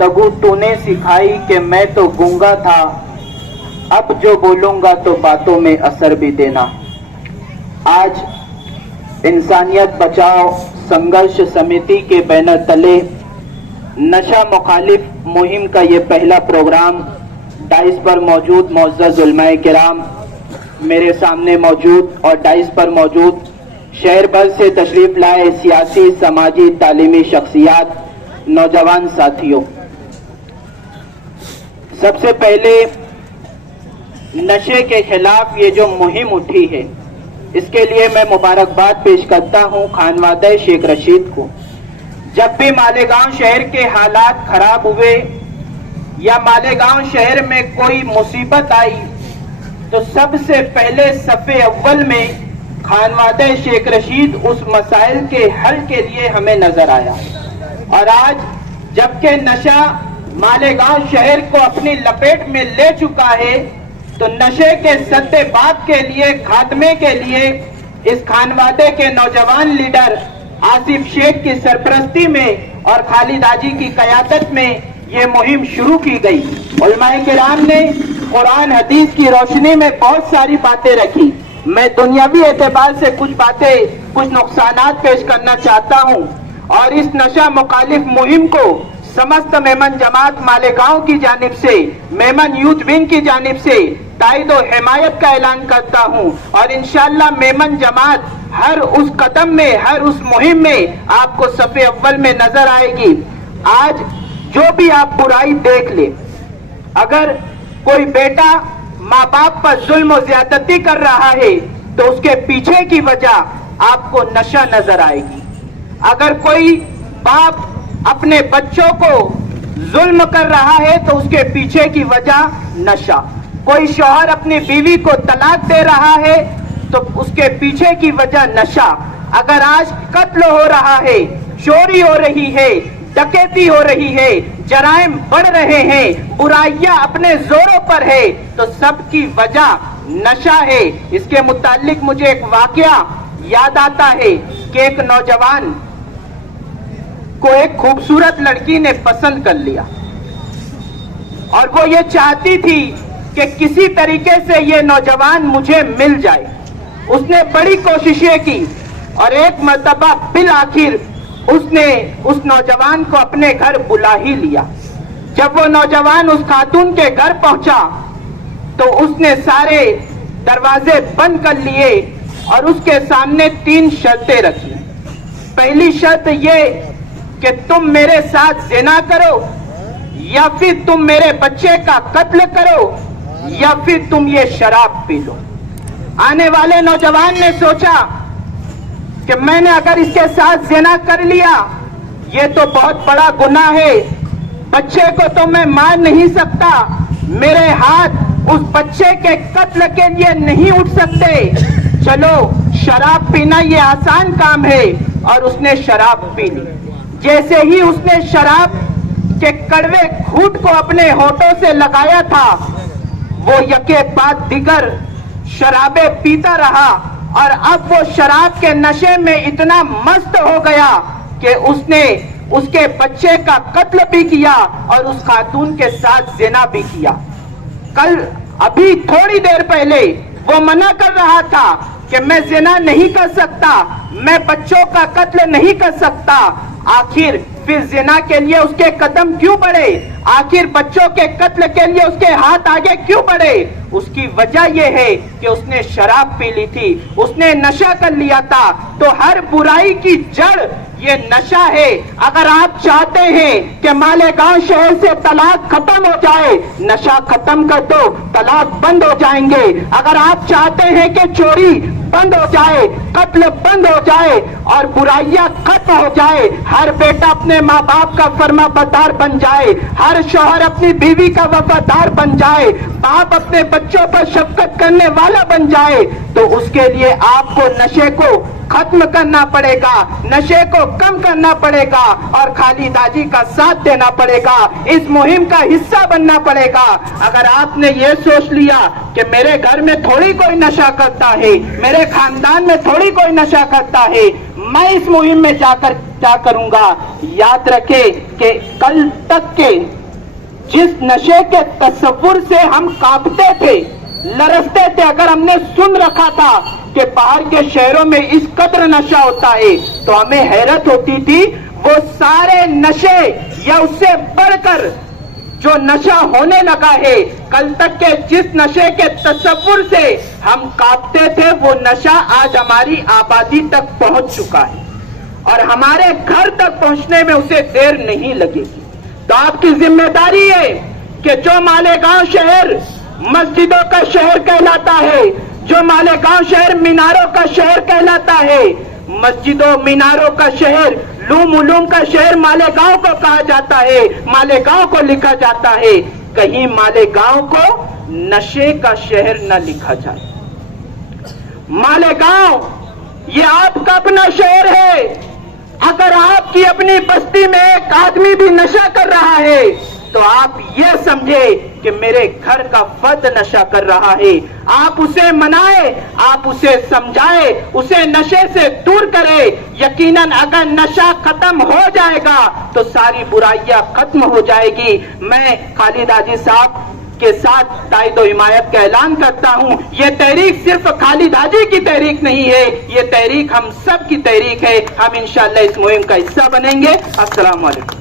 तगु तूने सिखाई कि मैं तो गूंगा था, अब जो बोलूंगा तो बातों में असर भी देना। आज इंसानियत बचाओ संघर्ष समिति के बैनर तले नशा मुखालिफ मुहिम का ये पहला प्रोग्राम डाइस पर मौजूद मुअज़्ज़ज़ उलमाए किराम, मेरे सामने मौजूद और डाइस पर मौजूद शहर भर से तशरीफ लाए सियासी, समाजी, तालीमी शख्सियात, नौजवान साथियों, सबसे पहले नशे के खिलाफ ये जो मुहिम उठी है इसके लिए मैं मुबारकबाद पेश करता हूं खानवादे शेख रशीद को। जब भी मालेगांव शहर के हालात खराब हुए या मालेगांव शहर में कोई मुसीबत आई तो सबसे पहले सफ़े अव्वल में खानवादे शेख रशीद उस मसाइल के हल के लिए हमें नजर आया। और आज जबकि नशा मालेगांव शहर को अपनी लपेट में ले चुका है तो नशे के सद्देबाज के लिए, खात्मे के लिए इस खानवादे के नौजवान लीडर आसिफ शेख की सरपरस्ती में और खालिद हाजी की क़यादत में ये मुहिम शुरू की गई। उलमाए किराम ने कुरान हदीस की रोशनी में बहुत सारी बातें रखी। मैं दुनियावी एतबार से कुछ बातें, कुछ नुकसानात पेश करना चाहता हूँ। और इस नशा मुखालिफ मुहिम को समस्त मेमन जमात मालेगांव की जानिब से, मेमन यूथ विंग की जानिब से ताईद और हिमायत का ऐलान करता हूँ। और इंशाअल्लाह मेमन जमात हर उस कदम में, हर उस मुहिम में आपको सफ़े अव्वल में नजर आएगी। आज जो भी आप बुराई देख ले, अगर कोई बेटा माँ बाप पर जुल्म और ज्यादती कर रहा है तो उसके पीछे की वजह आपको नशा नजर आएगी। अगर कोई बाप अपने बच्चों को जुल्म कर रहा है तो उसके पीछे की वजह नशा। कोई शौहर अपनी बीवी को तलाक दे रहा है तो उसके पीछे की वजह नशा। अगर आज कत्ल हो रहा है, चोरी हो रही है, डकैती हो रही है, जराइम बढ़ रहे हैं, बुराइयां अपने जोरों पर है तो सबकी वजह नशा है। इसके मुतालिक मुझे एक वाकया याद आता है कि एक नौजवान को एक खूबसूरत लड़की ने पसंद कर लिया और वो ये चाहती थी कि किसी तरीके से ये नौजवान मुझे मिल जाए। उसने बड़ी कोशिशें की और एक मर्तबा बिल आखिर उसने उस नौजवान को अपने घर बुला ही लिया। जब वो नौजवान उस खातून के घर पहुंचा तो उसने सारे दरवाजे बंद कर लिए और उसके सामने 3 शर्तें रखी। पहली शर्त ये कि तुम मेरे साथ ज़िना करो, या फिर तुम मेरे बच्चे का कत्ल करो, या फिर तुम ये शराब पी लो। आने वाले नौजवान ने सोचा कि मैंने अगर इसके साथ ज़िना कर लिया ये तो बहुत बड़ा गुनाह है, बच्चे को तो मैं मार नहीं सकता, मेरे हाथ उस बच्चे के कत्ल के लिए नहीं उठ सकते, चलो शराब पीना ये आसान काम है। और उसने शराब पी ली। जैसे ही उसने शराब के कड़वे घूंट को अपने होठों से लगाया था वो यके बाद दिगर शराबे पीता रहा और अब वो शराब के नशे में इतना मस्त हो गया कि उसने उसके बच्चे का कत्ल भी किया और उस खातून के साथ ज़िना भी किया। कल अभी थोड़ी देर पहले वो मना कर रहा था कि मैं ज़िना नहीं कर सकता, मैं बच्चों का कत्ल नहीं कर सकता। आखिर फिर ज़िना के लिए उसके कदम क्यों बढ़े? आखिर बच्चों के कत्ल के लिए उसके हाथ आगे क्यों बढ़े? उसकी वजह यह है कि उसने शराब पी ली थी, उसने नशा कर लिया था। तो हर बुराई की जड़ ये नशा है। अगर आप चाहते हैं कि मालेगांव शहर से तलाक खत्म हो जाए, नशा खत्म कर दो, तलाक बंद हो जाएंगे। अगर आप चाहते हैं कि चोरी बंद हो जाए, कत्ल बंद हो जाए और बुराइयां खत्म हो जाए, हर बेटा अपने माँ बाप का फर्माबरदार बन जाए, हर शौहर अपनी बीवी का वफादार बन जाए, बाप अपने बच्चों पर शफकत करने वाला बन जाए, तो उसके लिए आपको नशे को खत्म करना पड़ेगा, नशे को कम करना पड़ेगा और खालिद हाजी का साथ देना पड़ेगा, इस मुहिम का हिस्सा बनना पड़ेगा। अगर आपने ये सोच लिया कि मेरे घर में थोड़ी कोई नशा करता है, मेरे खानदान में थोड़ी कोई नशा करता है, میں اس مہم میں جا کر کیا کروں گا؟ یاد رکھے کہ کل تک کے جس نشے کے تصور سے ہم کانپتے تھے، لرزتے تھے، اگر ہم نے سن رکھا تھا کہ باہر کے شہروں میں اس قدر نشہ ہوتا ہے تو ہمیں حیرت ہوتی تھی۔ وہ سارے نشے یا اس سے بڑھ کر جو نشہ ہونے لگا ہے، کل تک کے جس نشے کے تصور سے ہم کانپتے تھے، وہ نشہ آج ہماری آبادی تک پہنچ چکا ہے اور ہمارے گھر تک پہنچنے میں اسے دیر نہیں لگے گی۔ تو آپ کی ذمہ داری ہے کہ جو مالیگاؤں شہر مسجدوں کا شہر کہلاتا ہے، جو مالیگاؤں شہر میناروں کا شہر کہلاتا ہے، مسجدوں میناروں کا شہر، علوم کا شہر مالیگاؤں کو کہا جاتا ہے، مالیگاؤں کو لکھا جاتا ہے، کہیں مالیگاؤں کو نشے کا شہر نہ لکھا جائے۔ مالیگاؤں یہ آپ کا اپنا شہر ہے۔ اگر آپ کی اپنی بستی میں ایک آدمی بھی نشہ کر رہا ہے تو آپ یہ سمجھے کہ میرے گھر کا فرد نشہ کر رہا ہے۔ آپ اسے منائے، آپ اسے سمجھائے، اسے نشے سے دور کرے۔ یقیناً اگر نشہ ختم ہو جائے گا تو ساری برائیاں ختم ہو جائے گی۔ میں خالد حاجی صاحب کے ساتھ تائید و حمایت کا اعلان کرتا ہوں۔ یہ تحریک صرف خالد حاجی کی تحریک نہیں ہے، یہ تحریک ہم سب کی تحریک ہے۔ ہم انشاءاللہ اس مہم کا حصہ بنیں گے۔ السلام علیکم۔